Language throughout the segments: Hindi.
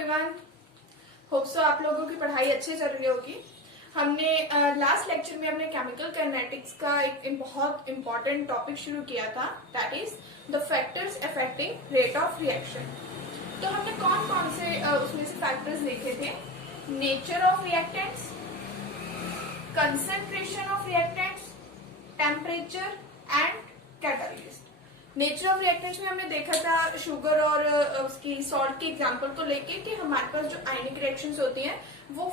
एवरीवन, होप सो आप लोगों की पढ़ाई अच्छी चल रही होगी। हमने लास्ट लेक्चर में अपने केमिकल काइनेटिक्स का एक बहुत इंपॉर्टेंट टॉपिक शुरू किया था, that is the factors affecting rate of reaction. तो हमने कौन कौन से उसमें से फैक्टर्स देखे थे? Nature of reactants, concentration of reactants, temperature and catalyst. Nature of reactants में हमने देखा था शुगर और उसकी सॉल्ट की एग्जांपल को लेके कि हमारे पास जो आयनिक रिएक्शंस होती हैं वो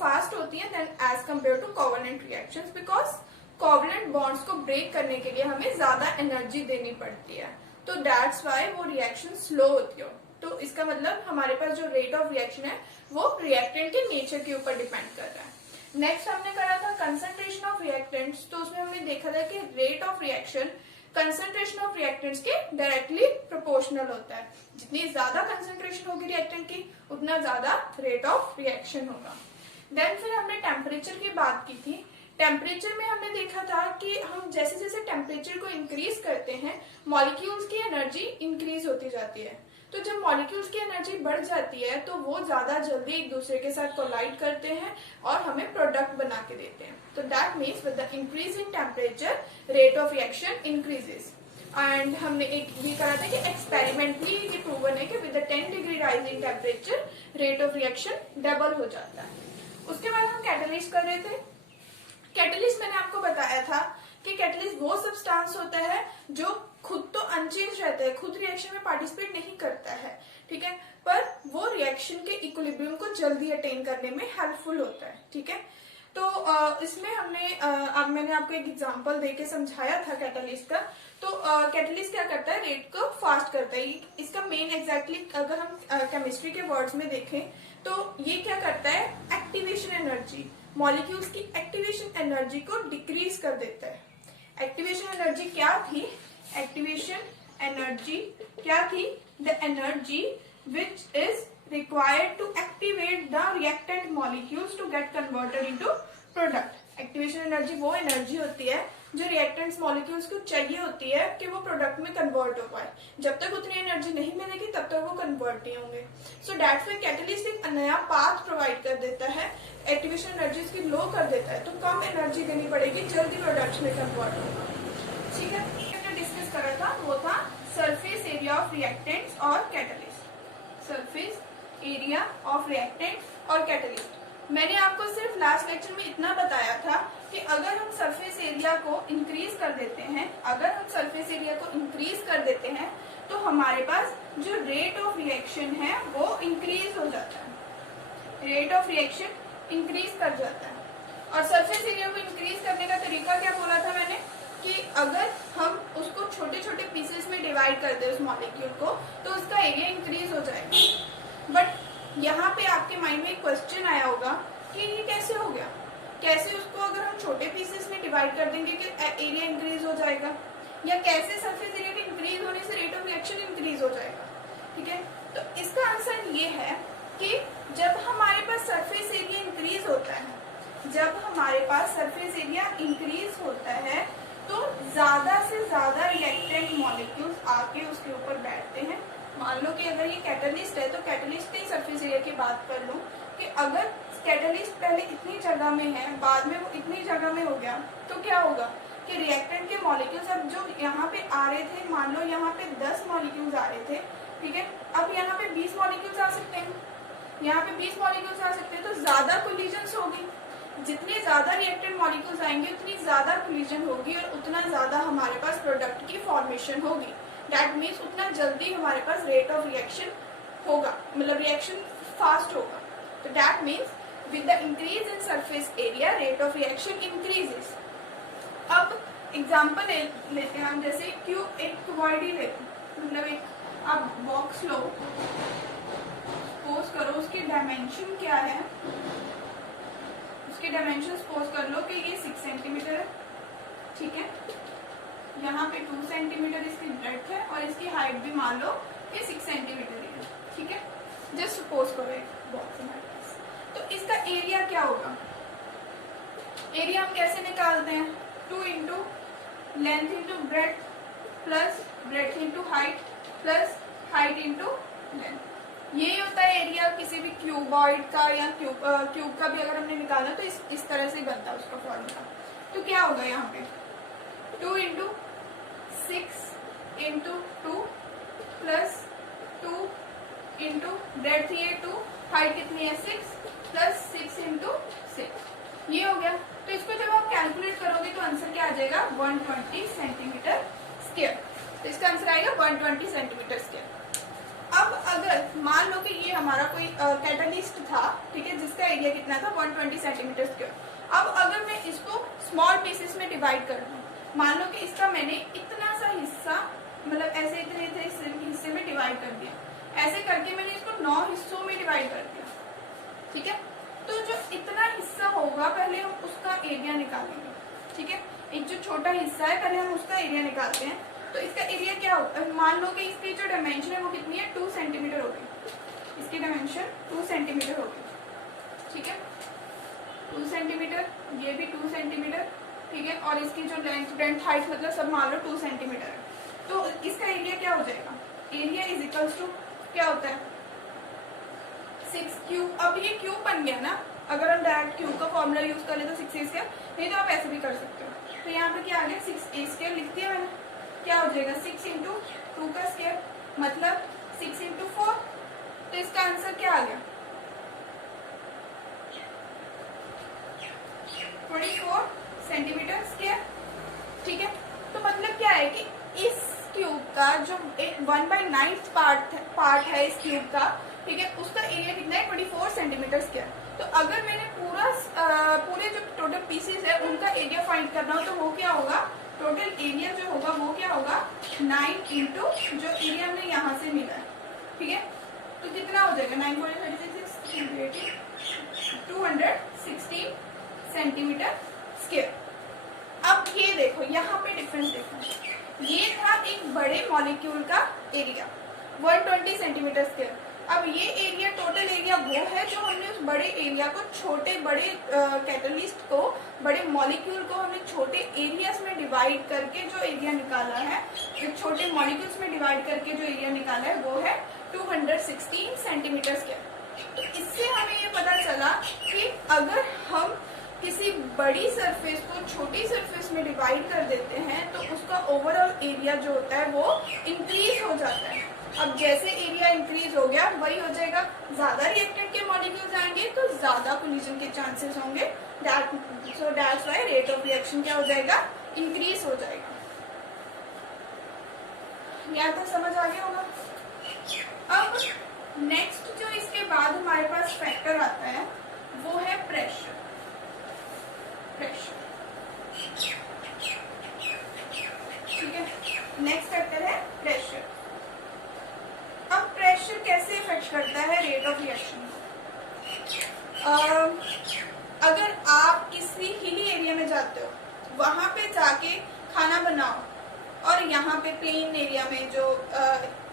फास्ट होती हैं then as compare to covalent reactions, because covalent bonds को ब्रेक करने के लिए हमें ज्यादा एनर्जी देनी पड़ती है, तो दैट्स व्हाई वो रिएक्शन स्लो होती है। तो इसका मतलब हमारे पास जो रेट ऑफ रिएक्शन है वो रिएक्टेंट के नेचर के ऊपर डिपेंड कर रहा है। नेक्स्ट हमने करा था कंसंट्रेशन ऑफ रिएक्टेंट्स। तो उसमें हमने देखा था कि rate of reaction concentration of reactants के डायरेक्टली प्रोपोर्शनल होता है। जितनी ज्यादा कंसंट्रेशन होगी रिएक्टेंट की उतना ज्यादा रेट ऑफ रिएक्शन होगा। देन फिर हमने टेम्परेचर की बात की थी। टेम्परेचर में हमने देखा था कि हम जैसे जैसे टेम्परेचर को इंक्रीज करते हैं मॉलिक्यूल्स की एनर्जी इंक्रीज होती जाती है। तो जब मॉलिक्यूल्स की एनर्जी बढ़ जाती है तो वो ज्यादा जल्दी एक दूसरे के साथ कोलाइड करते हैं और हमें प्रोडक्ट बना के देते हैं। तो that means with the increase in temperature rate of reaction increases. And हमने एक भी करा था कि एक्सपेरिमेंटली ये प्रूवन है कि with the 10 degree rise in temperature rate of reaction double हो जाता है। उसके बाद हम कैटलिस्ट कर रहे थे। कैटलिस्ट मैंने आपको बताया था कि कैटलिस्ट वो सब्सटेंस होता है जो खुद तो अनचेंज रहता है, खुद रिएक्शन में पार्टिसिपेट नहीं करता है, ठीक है, पर वो रिएक्शन के इक्विलिब्रियम को जल्दी अटेन करने में हेल्पफुल होता है, ठीक है। तो इसमें हमने मैंने आपको एक एग्जांपल देके समझाया था कैटलिस्ट का। तो कैटलिस्ट क्या करता है? रेट को फास्ट करता है। इसका मेन एग्जैक्टली अगर हम केमिस्ट्री के वर्ड्स में देखें तो ये क्या करता है? एक्टिवेशन एनर्जी, मॉलिक्यूल्स की एक्टिवेशन एनर्जी को डिक्रीज कर देता है। एक्टिवेशन एनर्जी क्या थी? एक्टिवेशन एनर्जी क्या थी? The energy which is required to activate the reactant molecules to get converted into product. Activation energy वो एनर्जी होती है जो रिएक्टेंट्स मॉलिक्यूल्स को चाहिए होती है कि वो प्रोडक्ट में कन्वर्ट हो पाए। जब तक उतनी एनर्जी नहीं मिलेगी तब तक वो कन्वर्ट नहीं होंगे। सो दैट्स व्हाई कैटलिस्ट एक नया पाथ प्रोवाइड कर देता है, एक्टिवेशन एनर्जी इसकी लो कर देता है, तो कम एनर्जी देनी पड़ेगी, जल्दी प्रोडक्ट्स में कन्वर्ट होगा, ठीक है। हमने डिस्कस करा था वो था सरफेस एरिया ऑफ रिएक्टेंट्स और catalyst. Surface area of reactant और कैटलिस्ट। मैंने आपको सिर्फ लास्ट लेक्चर में इतना बताया था कि अगर हम सरफेस एरिया को इंक्रीज कर देते हैं, तो हमारे पास जो रेट ऑफ रिएक्शन है वो इंक्रीज हो जाता है, रेट ऑफ रिएक्शन इंक्रीज कर जाता है। और सरफेस एरिया को इंक्रीज करने का तरीका क्या बोला था मैंने? कि अगर हम उसको छोटे छोटे पीसेस में डिवाइड कर दे उस मॉलिक्यूल को तो उसका एरिया इंक्रीज हो जाएगा। बट यहाँ पे आपके माइंड में एक क्वेश्चन आया होगा कि ये कैसे हो गया? कैसे उसको अगर हम छोटे पीसेस में डिवाइड कर देंगे कि एरिया इंक्रीज हो जाएगा, या कैसे सरफेस एरिया के इंक्रीज होने से रेट ऑफ रिएक्शन इंक्रीज हो जाएगा, ठीक है। तो इसका आंसर ये है कि जब हमारे पास सरफेस एरिया इंक्रीज होता है, तो ज्यादा से ज्यादा रिएक्टेंट मॉलिक्यूल्स आके उसके ऊपर बैठते हैं। मान लो कि अगर ये कैटलिस्ट है तो कैटलिस्ट की सरफेस एरिया की बात कर लूं कि अगर कैटलिस्ट पहले इतनी जगह में है, बाद में वो इतनी जगह में हो गया, तो क्या होगा कि रिएक्टेंट के मॉलिक्यूल्स अब जो यहाँ पे आ रहे थे, मान लो यहाँ पे 10 मॉलिक्यूल्स आ रहे थे, ठीक है, अब यहाँ पे 20 मॉलिक्यूल्स आ सकते हैं, यहाँ पे 20 मॉलिक्यूल्स आ सकते हैं, तो ज्यादा कोलिजन्स होगी। जितने ज्यादा रिएक्टेंट मॉलिक्यूल्स आएंगे उतनी ज्यादा कोलिजन होगी और उतना ज्यादा हमारे पास प्रोडक्ट की फॉर्मेशन होगी। दैट मीन्स उतना जल्दी हमारे पास रेट ऑफ रिएक्शन होगा, मतलब रिएक्शन फास्ट होगा। तो that means with the increase in surface area rate of reaction increases. अब एग्जांपल लेते हैं हम, जैसे क्यूब, एक क्यूबॉइड ही लेते, मतलब एक आप बॉक्स लो, सपोज करो उसकी डायमेंशन क्या है, उसके डायमेंशन सपोज कर लो कि ये 6 सेंटीमीटर है, ठीक है, यहाँ पे 2 सेंटीमीटर इसकी ब्रेड्थ है और इसकी हाइट भी मान लो ये 6 सेंटीमीटर है, ठीक है, जस्ट सपोज करो एक बॉक्स हमारे पास। तो इसका एरिया क्या होगा? एरिया हम कैसे निकालते हैं? 2 into length into breadth plus breadth into height plus height into length, ये होता है एरिया किसी भी क्यूबॉइड का या क्यूब का भी अगर हमने निकाला तो इस तरह से बनता है उसका फॉर्मूला। तो क्या होगा यहाँ पे 2 into 6 into 2 plus 2 into breadth थी 2, हाइट कितनी है 6 प्लस 6 इंटू 6, ये हो गया। तो इसको जब आप कैलकुलेट करोगे तो आंसर क्या आ जाएगा 120 सेंटीमीटर स्क्वायर। तो इसका आंसर आएगा 120 सेंटीमीटर स्क्वायर। अब अगर मान लो कि ये हमारा कोई कैटलिस्ट था, ठीक है, जिसका एरिया कितना था 120 सेंटीमीटर स्क्वायर। अब अगर मैं इसको स्मॉल पीसेस में डिवाइड कर दूं, मान लो कि इसका मैंने इतना सा हिस्सा मतलब ऐसे इतने हिस्से में डिवाइड कर दिया, ऐसे करके मैंने इसको 9 हिस्सों में डिवाइड कर दिया, ठीक है। तो जो इतना हिस्सा होगा पहले हम उसका एरिया निकालेंगे, ठीक है। एक जो छोटा हिस्सा है पहले हम उसका एरिया निकालते हैं। तो इसका एरिया क्या होगा, मान लो कि इसकी जो डायमेंशन है वो कितनी है 2 सेंटीमीटर होगी, इसकी डायमेंशन 2 सेंटीमीटर होगी, ठीक है, 2 सेंटीमीटर, ये भी 2 सेंटीमीटर, ठीक है, और इसकी जो लेंथ हाइट मतलब सब मान लो 2 सेंटीमीटर है। तो इसका एरिया क्या हो जाएगा, एरिया इज इक्वल्स टू क्या होता है 6 क्यूब। अब ये क्यूब बन गया ना, अगर हम डायरेक्ट क्यूब का फॉर्मूला यूज कर ले तो 6a स्क्वायर, नहीं तो आप ऐसे भी कर सकते हो। तो यहाँ पे क्या आ गया 6a स्क्वायर लिख दिया मैंने, क्या हो जाएगा 6 इंटू 2 का स्क्वायर मतलब 6 इंटू 4। तो इसका आंसर क्या आ गया 24 सेंटीमीटर स्क्वायर, ठीक है। तो मतलब क्या है कि इस क्यूब का जो 1/9 पार्ट है इस क्यूब का, ठीक है, उसका एरिया कितना है 24 सेंटीमीटर स्क्वायर। तो अगर मैंने पूरे जो टोटल पीसेस है उनका एरिया फाइंड करना हो तो वो क्या होगा, टोटल एरिया जो होगा वो क्या होगा 9 इंटू जो एरिया हमने यहाँ से मिला है, ठीक है। तो कितना हो जाएगा 9.36 216 सेंटीमीटर स्क्वायर। अब ये देखो यहाँ पे डिफरेंस देखो, ये था एक बड़े मॉलिक्यूल का एरिया 120 सेंटीमीटर स्क्वायर। अब ये एरिया टोटल एरिया वो है जो हमने उस बड़े एरिया को छोटे बड़े कैटलिस्ट को बड़े मॉलिक्यूल को हमने छोटे एरियाज में डिवाइड करके जो एरिया निकाला है, छोटे मॉलिक्यूल्स में डिवाइड करके जो एरिया निकाला है वो है 216 सेंटीमीटर स्क्वायर। तो इससे हमें ये पता चला कि अगर हम किसी बड़ी सरफेस को छोटी सरफेस में डिवाइड कर देते हैं तो उसका ओवरऑल एरिया जो होता है वो इंक्रीज हो जाता है। अब जैसे एरिया इंक्रीज हो गया वही हो जाएगा, ज्यादा रिएक्टेंट के मॉलिक्यूल्स आएंगे तो ज्यादा कोलिजन के चांसेस होंगे, so that's why rate of reaction क्या हो जाएगा इंक्रीज हो जाएगा। यहाँ तक समझ आ गया होगा। अब नेक्स्ट जो इसके बाद हमारे पास फैक्टर आता है वो है प्रेशर। ठीक है, नेक्स्ट फैक्टर है प्रेशर। अब प्रेशर कैसे इफेक्ट करता है रेट ऑफ रिएक्शन को। अगर आप किसी हिली एरिया में जाते हो, वहां पे जाके खाना बनाओ और यहाँ पे प्लेन एरिया में जो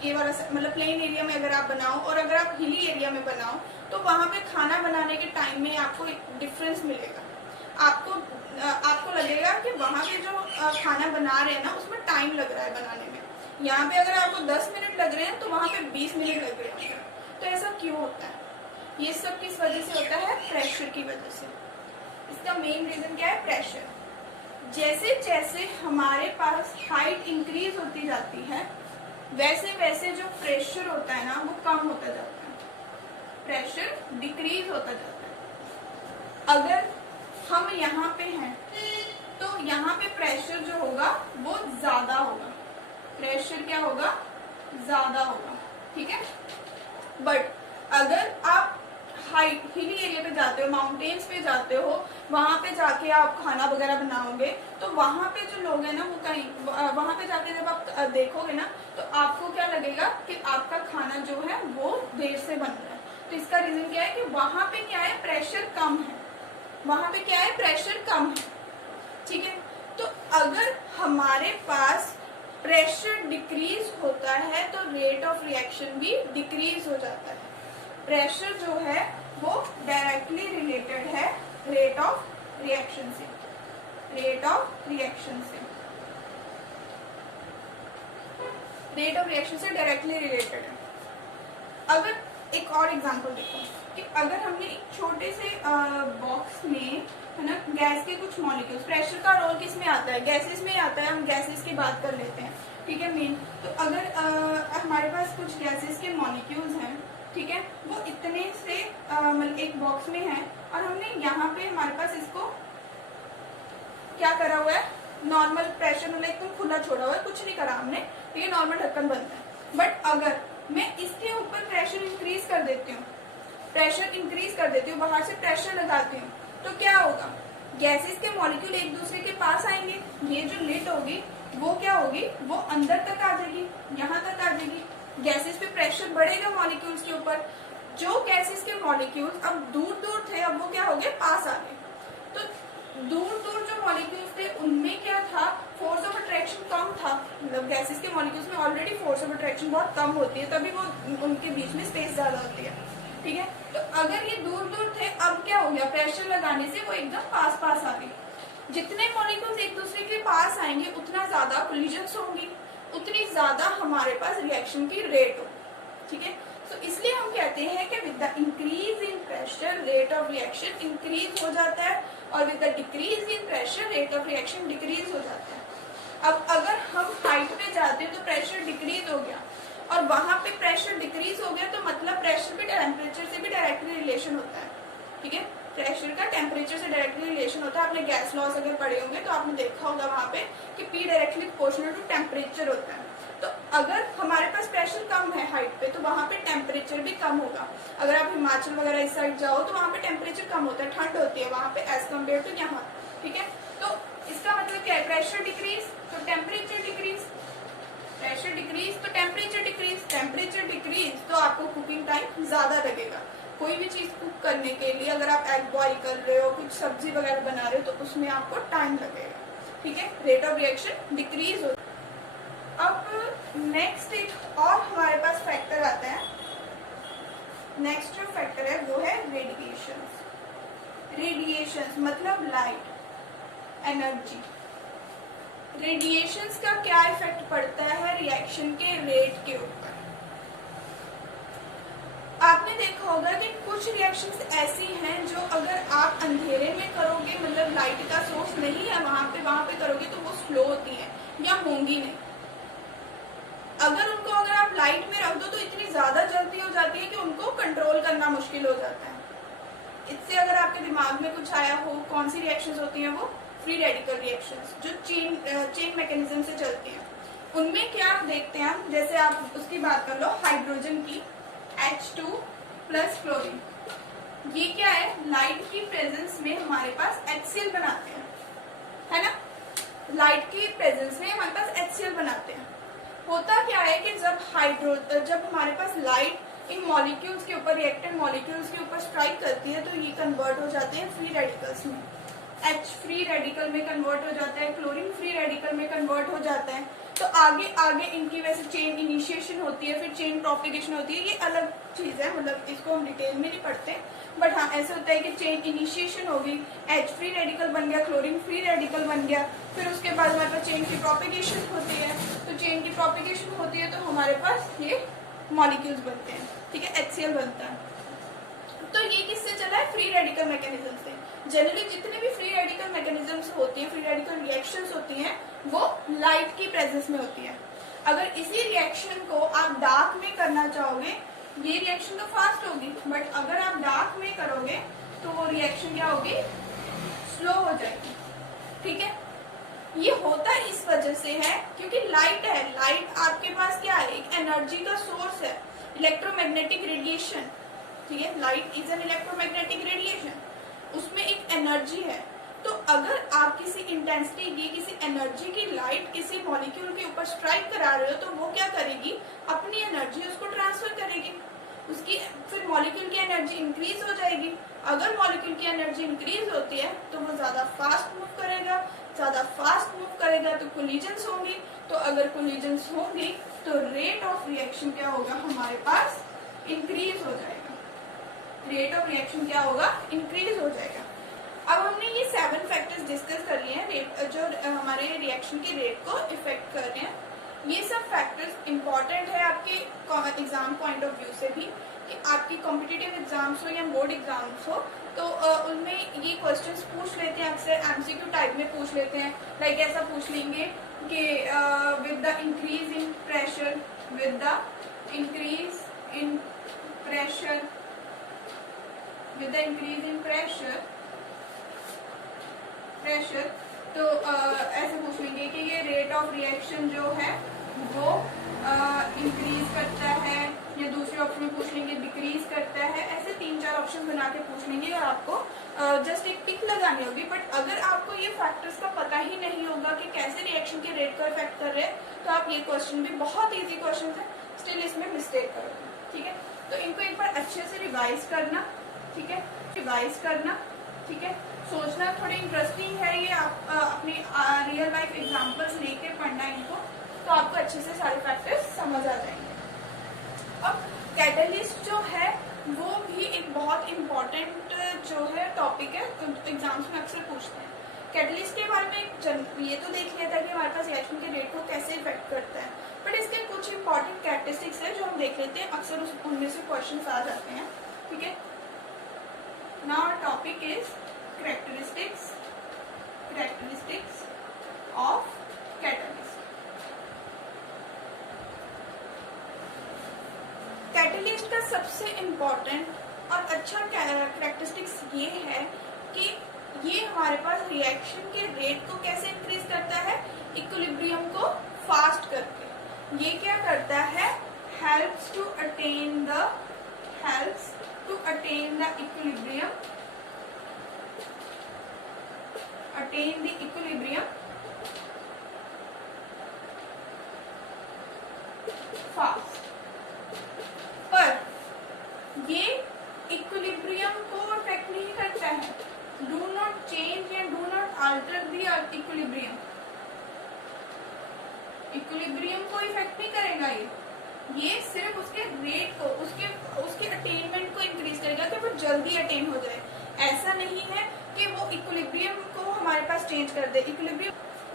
ये वाला मतलब प्लेन एरिया में अगर आप बनाओ और अगर आप हिली एरिया में बनाओ तो वहां पे खाना बनाने के टाइम में आपको एक डिफरेंस मिलेगा। आपको लगेगा कि वहां पे जो खाना बना रहे हैं ना उसमें टाइम लग रहा है बनाने में। यहाँ पे अगर आपको 10 मिनट लग रहे हैं तो वहां पे 20 मिनट लग रहे होंगे। तो ऐसा क्यों होता है, ये सब किस वजह से होता है, प्रेशर की वजह से। इसका मेन रीजन क्या है, प्रेशर। जैसे जैसे हमारे पास हाइट इंक्रीज होती जाती है वैसे वैसे जो प्रेशर होता है ना वो कम होता जाता है, प्रेशर डिक्रीज होता जाता है। अगर हम यहाँ पे हैं तो यहाँ पे प्रेशर जो होगा वो ज्यादा होगा, प्रेशर क्या होगा ज्यादा होगा, ठीक है। बट अगर आप हाइट हिली एरिया पे जाते हो, माउंटेन्स पे जाते हो, वहां पे जाके आप खाना वगैरह बनाओगे तो वहां पे जो लोग हैं ना वो कहीं वहां पे जाके जब आप देखोगे ना तो आपको क्या लगेगा कि आपका खाना जो है वो देर से बन रहा है। तो इसका रीजन क्या है कि वहां पे क्या है प्रेशर कम है, वहां पे क्या है प्रेशर कम है, ठीक है। तो अगर हमारे पास प्रेशर डिक्रीज होता है तो रेट ऑफ रिएक्शन भी डिक्रीज हो जाता है। प्रेशर जो है वो डायरेक्टली रिलेटेड है रेट ऑफ रिएक्शन से, रेट ऑफ रिएक्शन से, रेट ऑफ रिएक्शन से डायरेक्टली रिलेटेड है। अगर एक और एग्जांपल देखो कि अगर हमने एक छोटे से बॉक्स में, है ना, गैस के कुछ मॉलिक्यूल्स, प्रेशर का रोल किस में आता है, गैसेस में आता है, हम गैसेस की बात कर लेते हैं, ठीक है मेन। तो अगर हमारे पास कुछ गैसेस के मॉलिक्यूल्स हैं, ठीक है, वो इतने से मतलब एक बॉक्स में है, और हमने यहाँ पे हमारे पास इसको क्या करा हुआ है, नॉर्मल प्रेशर मतलब एकदम खुला छोड़ा हुआ है, कुछ नहीं करा हमने, ठीक है, नॉर्मल ढक्कन बनता है। बट अगर मैं इसके ऊपर प्रेशर इंक्रीज कर देती हूँ, बाहर से प्रेशर लगाती हूँ, तो क्या होगा, गैसेस के मॉलिक्यूल एक दूसरे के पास आएंगे, ये जो लिड होगी वो क्या होगी, वो अंदर तक आ जाएगी, यहाँ तक आ जाएगी, गैसेस पे प्रेशर बढ़ेगा मॉलिक्यूल्स के ऊपर। जो गैसेस के मॉलिक्यूल्स अब दूर दूर थे, अब वो क्या हो गए, पास आ गए। तो दूर दूर जो मॉलिक्यूल्स थे उनमें क्या था, फोर्स ऑफ अट्रैक्शन कम था, मतलब गैसेस के मॉलिक्यूल्स में ऑलरेडी फोर्स ऑफ अट्रैक्शन बहुत कम होती है, तभी वो उनके बीच में स्पेस ज्यादा होती है, ठीक है। तो अगर ये दूर दूर थे, अब क्या हो गया, प्रेशर लगाने से वो एकदम पास पास आ गए। जितने मॉलिक्यूल्स एक दूसरे के पास आएंगे उतना ज्यादा कोलिजन्स होंगी, उतनी ज्यादा हमारे पास रिएक्शन की रेट हो, ठीक है। तो इसलिए हम कहते हैं कि with the increase in pressure rate of reaction increase हो जाता है, और with the decrease in pressure rate of reaction decrease हो जाता है। अब अगर हम हाइट पे जाते हैं तो प्रेशर डिक्रीज हो गया, और वहां पे प्रेशर डिक्रीज हो गया, तो मतलब प्रेशर भी टेम्परेचर से भी डायरेक्टली रिलेशन होता है, ठीक है। प्रेशर का टेम्परेचर से डायरेक्टली रिलेशन होता है। आपने गैस लॉस अगर पढ़े होंगे तो आपने देखा होगा वहां पे कि P directly proportional to temperature होता है। तो अगर हमारे पास प्रेशर कम है हाइट पे, तो वहां पे टेम्परेचर भी कम होगा। अगर आप हिमाचल वगैरह इस साइड जाओ तो वहां पे टेम्परेचर कम होता है, ठंड होती है वहां पे एज कम्पेयर टू यहाँ, ठीक है। तो इसका मतलब क्या है, प्रेशर डिक्रीज तो टेम्परेचर डिक्रीज, प्रेशर डिक्रीज तो टेम्परेचर डिक्रीज, टेम्परेचर डिक्रीज तो आपको कुकिंग टाइम ज्यादा लगेगा। कोई भी चीज कुक करने के लिए, अगर आप एग बॉईल कर रहे हो, कुछ सब्जी वगैरह बना रहे हो, तो उसमें आपको टाइम लगेगा, ठीक है। रेट ऑफ रिएक्शन डिक्रीज हो। अब नेक्स्ट एक और हमारे पास फैक्टर आता है, नेक्स्ट जो फैक्टर है वो है रेडिएशंस। रेडिएशंस मतलब लाइट, एनर्जी। रेडिएशंस का क्या इफेक्ट पड़ता है रिएक्शन के रेट के ऊपर। आपने देखा होगा कि कुछ रिएक्शंस ऐसी हैं जो अगर आप अंधेरे में करोगे, मतलब लाइट का सोर्स नहीं है वहां पे करोगे, तो वो स्लो होती है या होंगी नहीं। अगर आप लाइट में रख दो तो इतनी ज्यादा जल्दी हो जाती है कि उनको कंट्रोल करना मुश्किल हो जाता है। इससे अगर आपके दिमाग में कुछ आया हो, कौन सी रिएक्शंस होती हैं, वो फ्री रेडिकल रिएक्शंस जो चेन मैकेनिज्म से चलती हैं। उनमें क्या देखते हैं हम, जैसे आप उसकी बात कर लो हाइड्रोजन की, H2 प्लस क्लोरीन, ये क्या है, लाइट की प्रेजेंस में हमारे पास HCl बनाते हैं, है ना। लाइट की प्रेजेंस में हमारे पास HCl बनाते हैं। होता क्या है कि जब हमारे पास लाइट इन मॉलिक्यूल्स के ऊपर, रिएक्टेड मॉलिक्यूल्स के ऊपर स्ट्राइक करती है, तो ये कन्वर्ट हो जाते हैं फ्री रेडिकल्स में। H फ्री रेडिकल में कन्वर्ट हो जाता है, क्लोरीन फ्री रेडिकल में कन्वर्ट हो जाता है। तो आगे आगे इनकी वैसे चेन इनिशिएशन होती है, फिर चेन प्रोपिगेशन होती है। ये अलग चीज है, मतलब इसको हम डिटेल में नहीं पढ़ते, बट हाँ ऐसे होता है कि चेन इनिशिएशन होगी, H फ्री रेडिकल बन गया, क्लोरीन फ्री रेडिकल बन गया, फिर उसके बाद हमारे पास चेन की प्रोपिगेशन होती है। तो चेन की प्रोपिगेशन होती है तो हमारे पास ये मॉलिक्यूल्स बनते हैं, ठीक है, HCl बनता है। तो ये किससे चला है, फ्री रेडिकल मैकेनिज्म से। जनरली जितने भी फ्री रेडिकल मैकेनिज्म्स होती हैं, फ्री रेडिकल रिएक्शंस होती हैं, वो लाइट की प्रेजेंस में होती है। अगर इसी रिएक्शन को आप डार्क में करना चाहोगे, ये रिएक्शन तो फास्ट होगी, बट अगर आप डार्क में करोगे तो वो रिएक्शन क्या होगी, स्लो हो जाएगी, ठीक है। ये होता इस वजह से है क्योंकि लाइट है, लाइट आपके पास क्या है, एक एनर्जी का सोर्स है, इलेक्ट्रोमैग्नेटिक रेडिएशन, ठीक है। Light is an electromagnetic radiation, उसमें एक एनर्जी है। तो अगर आप किसी इंटेंसिटी की, किसी एनर्जी की लाइट किसी मॉलिक्यूल के ऊपर स्ट्राइक करा रहे हो, तो वो क्या करेगी, अपनी एनर्जी उसको ट्रांसफर करेगी, उसकी फिर मॉलिक्यूल की एनर्जी इंक्रीज हो जाएगी। अगर मॉलिक्यूल की एनर्जी इंक्रीज होती है तो वो ज्यादा फास्ट मूव करेगा, ज्यादा फास्ट मूव करेगा तो कोलिजन्स होंगी, तो अगर कोलिजन्स होंगी तो रेट ऑफ रिएक्शन क्या होगा, हमारे पास इंक्रीज हो जाएगा। रेट ऑफ रिएक्शन क्या होगा, इंक्रीज हो जाएगा। अब हमने ये 7 फैक्टर्स डिस्कस कर लिए हैं जो हमारे रिएक्शन के रेट को इफेक्ट कर रहे हैं। ये सब फैक्टर्स इंपॉर्टेंट है आपके एग्जाम पॉइंट ऑफ व्यू से भी, कि आपकी कॉम्पिटिटिव एग्जाम्स हो या बोर्ड एग्जाम्स हो तो उनमें ये क्वेश्चंस पूछ लेते हैं, अक्सर एमसीक्यू टाइप में पूछ लेते हैं। लाइक ऐसा पूछ लेंगे कि with the increase in pressure, with the increase in pressure, with the increase in pressure तो ऐसे पूछ लेंगे कि ये रेट ऑफ रिएक्शन जो है वो इंक्रीज करता है, या दूसरे ऑप्शन में पूछ लेंगे डिक्रीज करता है। ऐसे 3-4 ऑप्शन बना के पूछ लेंगे और आपको जस्ट एक टिक लगानी होगी। बट अगर आपको ये फैक्टर्स का पता ही नहीं होगा कि कैसे रिएक्शन के रेट को इफेक्ट कर रहे हैं, तो आप ये क्वेश्चन भी बहुत ईजी क्वेश्चन है, स्टिल इसमें मिस्टेक करोगे। ठीक है, तो इनको एक बार अच्छे से रिवाइज करना। ठीक है, रिवाइज करना। ठीक है, सोचना थोड़ी इंटरेस्टिंग है ये, आप अपनी रियल लाइफ एग्जांपल्स लेके पढ़ना इनको, तो आपको अच्छे से सारे फैक्टर्स समझ आ जाएंगे। अब कैटलिस्ट जो है वो भी एक बहुत इम्पोर्टेंट जो है टॉपिक है, एग्जाम्स में अक्सर पूछते हैं। कैटलिस्ट के बारे में ये तो देख लिया था कि हमारे पास रिएक्शन के रेट को कैसे इफेक्ट करता है, बट इसके कुछ इंपॉर्टेंट कैरेक्टरिस्टिक्स है जो हम देख लेते हैं, अक्सर उनमें से क्वेश्चन आ जाते हैं। ठीक है, now our topic is characteristics of catalyst। Catalyst का सबसे इम्पोर्टेंट और अच्छा कैरेक्टरिस्टिक्स ये है कि ये हमारे पास रिएक्शन के रेट को कैसे इंक्रीज करता है, इक्विलिब्रियम को फास्ट करके। ये क्या करता है, helps to attain the equilibrium fast. पर ये इक्विलिब्रियम को अफेक्ट नहीं करता है, do not change and do not alter the equilibrium. Equilibrium को इफेक्ट नहीं करेगा ये सिर्फ उसके रेट को, उसके अटेनमेंट को इंक्रीज करेगा कि वो जल्दी अटेन हो जाए। ऐसा नहीं है कि वो इक्विलिब्रियम को हमारे पास चेंज कर दे। इक्विलिब्रियम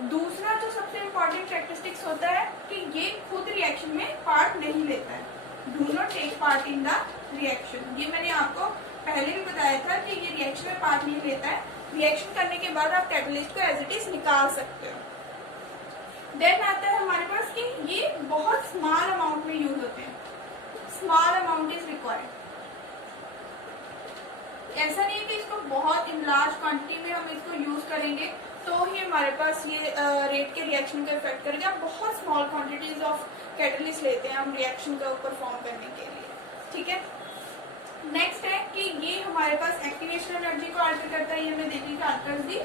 दूसरा जो सबसे इम्पोर्टेंट कैरेक्टरिस्टिक्स होता है कि ये खुद रिएक्शन में पार्ट नहीं लेता है, do not take part in the reaction. ये मैंने आपको पहले भी बताया था कि ये रिएक्शन में पार्ट नहीं लेता है। रिएक्शन करने के बाद आप कैटलिस्ट को एज इट इज निकाल सकते हो। देन आता है हमारे पास कि ये बहुत स्मॉल अमाउंट में यूज होते हैं, स्मॉल अमाउंट इज रिक्वायर्ड। ऐसा नहीं है कि इसको बहुत इन लार्ज क्वांटिटी में हम इसको यूज करेंगे तो ही हमारे पास ये रेट के रिएक्शन को इफेक्ट करेगा। बहुत स्मॉल क्वांटिटीज ऑफ कैटलिस्ट लेते हैं हम रिएक्शन को परफॉर्म करने के लिए। ठीक है, नेक्स्ट है कि ये हमारे पास एक्टिवेशन एनर्जी को अल्टर करता है। ये हमें देखिए अल्टर दी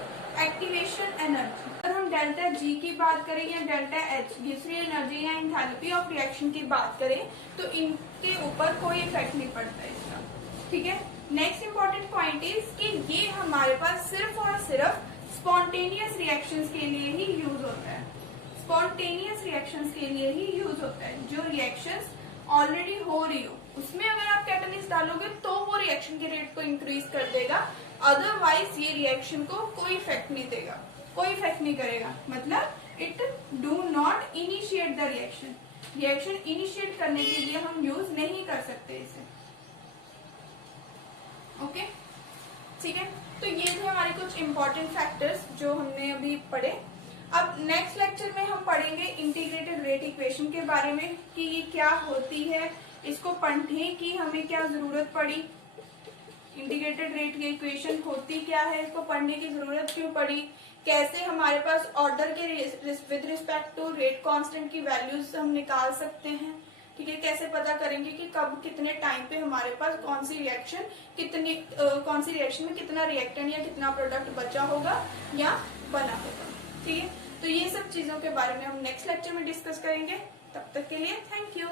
एक्टिवेशन एनर्जी। अगर हम डेल्टा जी की बात करें या डेल्टा एच, दूसरी एनर्जी या एंथैल्पी ऑफ रिएक्शन की बात करें, तो इनके ऊपर कोई इफेक्ट नहीं पड़ता इसका। ठीक है, नेक्स्ट इंपॉर्टेंट पॉइंट इज कि ये हमारे पास सिर्फ और सिर्फ स्पॉन्टेनियस रिएक्शंस के लिए ही यूज होता है। स्पॉन्टेनियस रिएक्शंस के लिए ही यूज होता है। जो रिएक्शंस ऑलरेडी हो रही हो उसमें अगर आप कैटलिस्ट डालोगे तो वो रिएक्शन के रेट को इंक्रीज कर देगा, अदरवाइज ये रिएक्शन को कोई इफेक्ट नहीं देगा, कोई इफेक्ट नहीं करेगा। मतलब it do not initiate the reaction. Reaction initiate करने के लिए हम यूज नहीं कर सकते इसे। ओके, ठीक है, तो ये थे हमारे कुछ इंपॉर्टेंट फैक्टर्स जो हमने अभी पढ़े। अब नेक्स्ट लेक्चर में हम पढ़ेंगे इंटीग्रेटेड रेट इक्वेशन के बारे में कि ये क्या होती है, इसको पढ़ने की हमें क्या जरूरत पड़ी, इंटीग्रेटेड रेट की इक्वेशन होती क्या है, इसको पढ़ने की जरूरत क्यों पड़ी, कैसे हमारे पास ऑर्डर के with respect to rate constant की वैल्यूज हम निकाल सकते हैं। ठीक है, कैसे पता करेंगे कि कब कितने टाइम पे हमारे पास कौन सी रिएक्शन में कितना रिएक्टेंट या कितना प्रोडक्ट बचा होगा या बना होगा। ठीक है, तो ये सब चीजों के बारे में हम नेक्स्ट लेक्चर में डिस्कस करेंगे। तब तक के लिए थैंक यू।